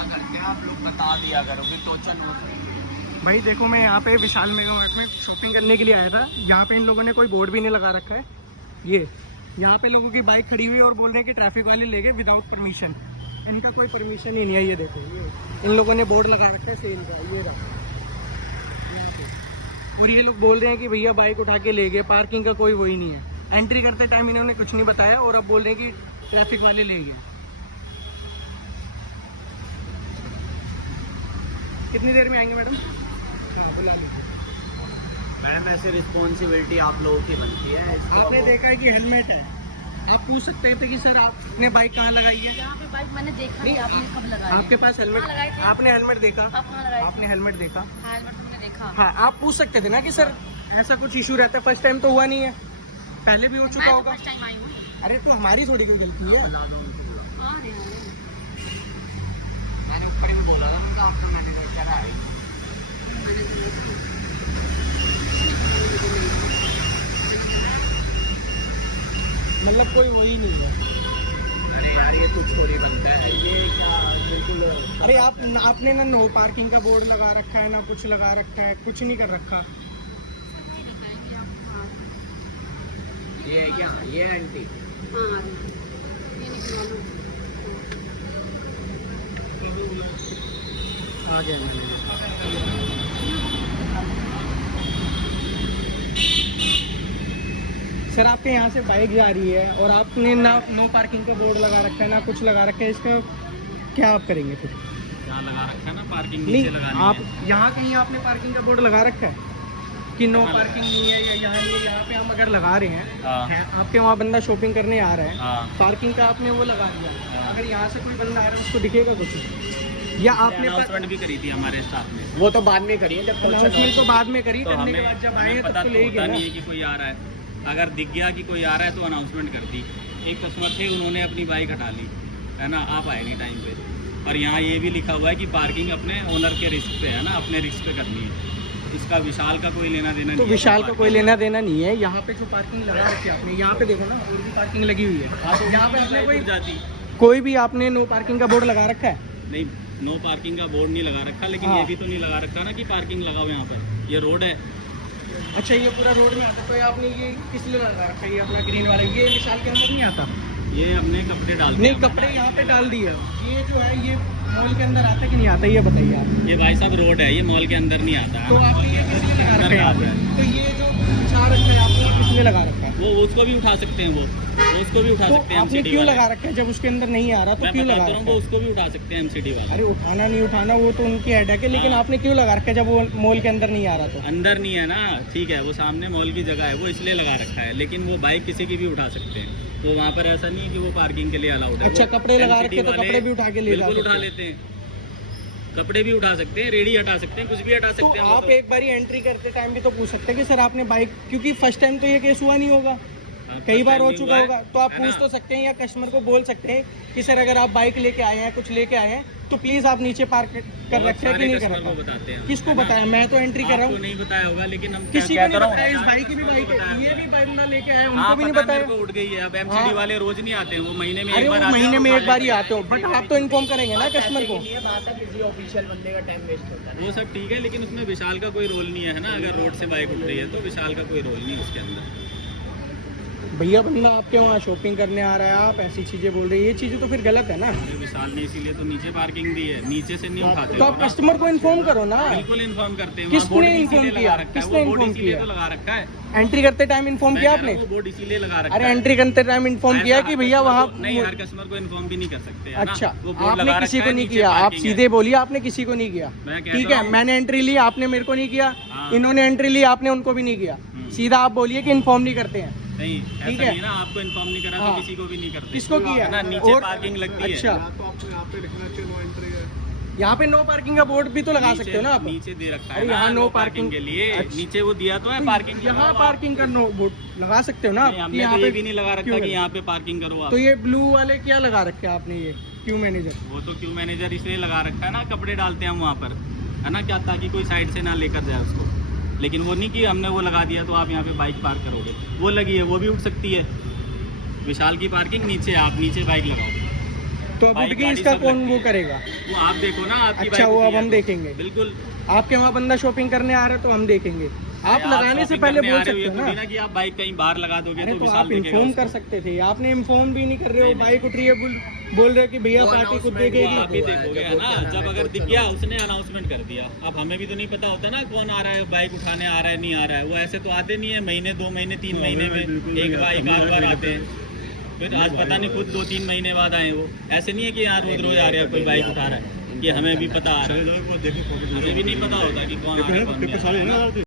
क्या करते हैं आप लोग, बता दिया करोगे तो चल। भाई देखो, मैं यहाँ पे विशाल मेगा मार्ट में शॉपिंग करने के लिए आया था। यहाँ पे इन लोगों ने कोई बोर्ड भी नहीं लगा रखा है। ये यहाँ पे लोगों की बाइक खड़ी हुई है और बोल रहे हैं कि ट्रैफिक वाले ले गए विदाउट परमिशन। इनका कोई परमिशन ही नहीं है। ये देखो, ये इन लोगों ने बोर्ड लगा रखा है सेल का, ये रहा। और ये लोग बोल रहे हैं कि भैया बाइक उठा के ले गए, पार्किंग का कोई वही नहीं है। एंट्री करते टाइम इन्होंने कुछ नहीं बताया और अब बोल रहे हैं कि ट्रैफिक वाले ले गए। कितनी देर में आएंगे मैडम? हाँ, बुला लीजिए। मैडम ऐसी रिस्पॉन्सिबिलिटी आप लोगों की बनती है। आपने देखा है कि हेलमेट है, आप पूछ सकते थे कि सर आपने बाइक कहाँ लगाई है? यहाँ पे बाइक मैंने देखा नहीं, आपने कब लगाया? आपके पास हेलमेट? कहाँ लगाए थे? आपने हेलमेट देखा? आप कहाँ लगाए थे? आपने हेलमेट देखा? हाँ, हेलमेट तुमने देखा। हाँ, आप पूछ सकते थे ना कि सर ऐसा कुछ इशू रहता है। फर्स्ट टाइम तो हुआ नहीं है, पहले भी हो चुका मैं तो होगा। फर्स्ट टाइम आई हूँ। अरे तो हमारी थोड़ी कोई गलती है। हाँ, मैंने ऊपर भी बोला था उनका, आपका मैनेजर कह रहा है। मतलब कोई वो ही नहीं है। अरे यार ये कुछ थोड़ी बनता है, ये क्या बिल्कुल। अरे आपने ना नो पार्किंग का बोर्ड लगा रखा है, ना कुछ लगा रखा है, कुछ नहीं कर रखा। ये है क्या? ये है आंटी। आ गया। सर आपके यहाँ से बाइक जा रही है और आपने ना नो पार्किंग का बोर्ड लगा रखा है, ना कुछ लगा रखा है। इसका क्या आप करेंगे फिर? क्या लगा रखा है ना, पार्किंग नहीं, नीचे लगानी आप है। यहाँ कहीं आपने पार्किंग का बोर्ड लगा रखा है कि नो पार्किंग नहीं है, या यहाँ नहीं है? यहाँ पे हम अगर लगा रहे हैं, हाँ। आपके वहाँ बंदा शॉपिंग करने आ रहा है, हाँ। पार्किंग का आपने वो लगा दिया। हाँ। अगर यहाँ से कोई बंदा आ रहा है उसको दिखेगा कुछ? या आपने अनाउंसमेंट भी करी थी हमारे स्टाफ ने। वो तो बाद में करी है, जब अनाउंसमेंट तो बाद में करी, तो करने के हमें बाद जब आए हैं पता तब तो तो ले होता गए नहीं है ना। कि कोई आ रहा है। अगर दिख गया कि कोई आ रहा है तो अनाउंसमेंट कर दी। एक कस्टमर थे, उन्होंने अपनी बाइक हटा ली, है ना, आप आए नहीं टाइम पे। और यहाँ ये भी लिखा हुआ है कि पार्किंग अपने ओनर के रिस्क पे है ना, अपने रिस्क पे करनी है। इसका विशाल का कोई लेना देना तो नहीं है। विशाल का कोई लेना देना नहीं है। यहाँ पे जो पार्किंग लगा रखी है आपने, यहाँ पे देखो ना, और भी पार्किंग लगी हुई है। यहाँ पे आपने कोई भी आपने नो पार्किंग का बोर्ड लगा रखा है? नहीं, नो पार्किंग का बोर्ड नहीं लगा रखा, लेकिन हाँ। ये भी तो नहीं लगा रखा ना कि पार्किंग लगाओ यहाँ पर। ये रोड है। अच्छा, ये पूरा रोड में आता, तो आपने ये किस लिए लगा रखा है? ये अपना ग्रीन वाला, ये विशाल के अंदर नहीं आता? ये अपने कपड़े डालते नहीं, हैं। कपड़े यहाँ पे डाल दिए। ये जो है ये मॉल के अंदर आता कि नहीं आता, ये बताइए आप। ये भाई साहब रोड है, ये मॉल के अंदर नहीं आता तो है। आपने ये किस लिए लगा रखा है यहाँ पे? तो ये जो बिछा रखा है आपने, ये किस लिए लगा रखा है? वो उसको भी उठा सकते हैं, वो उसको भी उठा तो सकते हैं आपने एमसीडी क्यों वाले। लगा रखा है? जब उसके अंदर नहीं आ रहा तो मैं क्यों लगा बताता रखा हूँ, वो है? उसको भी उठा सकते हैं एमसीडी वाले। अरे उठाना नहीं उठाना वो तो उनकी हेडेक है, लेकिन आपने क्यों लगा रखा है जब वो मॉल के अंदर नहीं आ रहा? तो अंदर नहीं है ना, ठीक है, वो सामने मॉल की जगह है, वो इसलिए लगा रखा है। लेकिन वो बाइक किसी की भी उठा सकते हैं, तो वहाँ पर ऐसा नहीं है कि वो पार्किंग के लिए अलाउड है। अच्छा, वो कपड़े लगा MCD रखे तो वाले कपड़े भी उठा के ले जा बिल्कुल सकते उठा हैं। लेते हैं, कपड़े भी उठा सकते हैं, रेडी हटा सकते हैं, कुछ भी हटा तो सकते हैं। वो आप तो- एक बारी एंट्री करते टाइम भी तो पूछ सकते हैं कि सर आपने बाइक, क्योंकि फर्स्ट टाइम तो ये केस हुआ नहीं होगा, हाँ, कई बार हो नहीं चुका हुआ है, होगा। तो आप है पूछ ना? तो सकते हैं या कस्टमर को बोल सकते हैं कि सर अगर आप बाइक लेके आए हैं, कुछ लेके आए हैं, तो प्लीज आप नीचे पार्क कर बहुत रखे है कि सारे नहीं कर customer को रखा? बताते हैं। किसको है ना? बताया? मैं तो एंट्री कर रहा आपको हूँ, नहीं बताया होगा, लेकिन हम किसी को क्या नहीं कह रहा बताया। इस हूँ? भाई की भी बाइक है, ये भी बंदा लेके आया, उनको हाँ, भी नहीं पता बताया। मेरे को उठ गई है। अब एमसीडी हाँ। वाले रोज नहीं आते हैं, वो महीने में अरे एक वो बार आते हैं, महीने में उठा एक बार ही लेते हैं। आते हो, बट आप तो इन्फॉर्म करेंगे ना कस्टमर को। किसी ऑफिशियल बंदे का टाइम वेस्ट होता है, वो सब ठीक है, लेकिन उसमें विशाल का कोई रोल नहीं है ना। अगर रोड से बाइक उठ रही है तो विशाल का कोई रोल नहीं है उसके अंदर। भैया बंदा आपके वहाँ शॉपिंग करने आ रहा है, आप ऐसी चीजें बोल रहे हैं, ये चीजें तो फिर गलत है ना। विशाल ने इसीलिए तो नीचे पार्किंग दी है, नीचे से नहीं उठाते तो हो आप ना। कस्टमर को इन्फॉर्म करो ना। बिल्कुल इन्फॉर्म करते हैं। किसने वहाँ बोर्ड भी inform इसीलिए किया? लगा रखा है, किसने वो बोर्ड inform इसीलिए किया? तो लगा रखा है। एंट्री करते टाइम इन्फॉर्म मैं किया कह रहा आपने? हूँ, वो बोर्ड इसीलिए लगा रखा अरे है। एंट्री करते टाइम इन्फॉर्म किया कि भैया वहाँ। नहीं, हर कस्टमर को इन्फॉर्म भी नहीं कर सकते, है ना? अच्छा, वो बोर्ड आपने लगा किसी रखा को है, नहीं नीचे किया, आप parking है। सीधे बोलिए आपने किसी को नहीं किया। मैं कह ठीक रहा है, हूँ। मैंने एंट्री ली, आपने मेरे को नहीं किया, हाँ। इन्होंने एंट्री ली, आपने उनको भी नहीं किया। सीधा आप बोलिए कि इन्फॉर्म नहीं करते हैं। नहीं, ऐसा ठीक है। नहीं ना, आपको इन्फॉर्म नहीं करा हाँ। तो किसी को भी नहीं करते। किसको किया? है ना, नीचे और- पार्किंग लगती है। अच्छा, यहाँ पे नो पार्किंग का बोर्ड भी तो लगा सकते हो ना आप। नीचे दे रखा अरे है ना, यहाँ नो no पार्किंग parking- के लिए। अच्छा। नीचे वो दिया तो है पार्किंग। यहाँ पार्किंग का नो बोर्ड लगा सकते हो ना आप। नहीं, कि हमने यहाँ तो ये पे भी नहीं लगा क्यों रखा कि है? यहाँ पे पार्किंग करो आप। तो ये ब्लू वाले क्या लगा रखे हैं आपने? ये क्यू मैनेजर। वो तो क्यों मैनेजर इसलिए लगा रखा है ना, कपड़े डालते हैं हम वहाँ पर, है ना, क्या, ताकि कोई साइड से ना लेकर जाए उसको। लेकिन वो नहीं कि हमने वो लगा दिया तो आप यहाँ पे बाइक पार्क करोगे। वो लगी है, वो भी उठ सकती है। विशाल की पार्किंग नीचे है, आप नीचे बाइक लगाओ। तो अब बाइक उठ के गाड़ी इसका सब कौन लगती वो है। करेगा? वो आप देखो ना आपकी अच्छा, बाइक वो उठी अब है हम तो। देखेंगे। बिल्कुल। आपके वहाँ बंदा शॉपिंग करने आ रहा है तो हम देखेंगे। आप लगाने से शॉपिंग पहले करने बोल आ रहे हो, सकते ये हो थोड़ी ना। ना कि आप बाइक कहीं बाहर लगा दोगे अरे तो तो विशाल आप देखेगा इन्फॉर्म उसको। कर सकते थे, आपने इन्फॉर्म भी नहीं कर रहे हो। नहीं, बाइक उठ रही है, बोल रहे कि भैया वो पार्टी खुद announcement वो देखेगी। आप ही देखोगे है ना, जब अगर दिख गया उसने अनाउंसमेंट कर दिया। अब हमें भी तो नहीं पता होता ना कौन आ रहा है, बाइक उठाने आ रहा है नहीं आ रहा है। वो ऐसे तो आते नहीं है, महीने 2 महीने 3 महीने में एक बार आते हैं। फिर आज पता नहीं खुद 2-3 महीने बाद आए वो। ऐसे नहीं है कि यहाँ रोज रोज आ रहे हैं कोई बाइक उठा रहा है, ये हमें भी पता आ रहा है। हमें भी नहीं पता होता कि कौन आ रहा है कौन नहीं आ रहा है।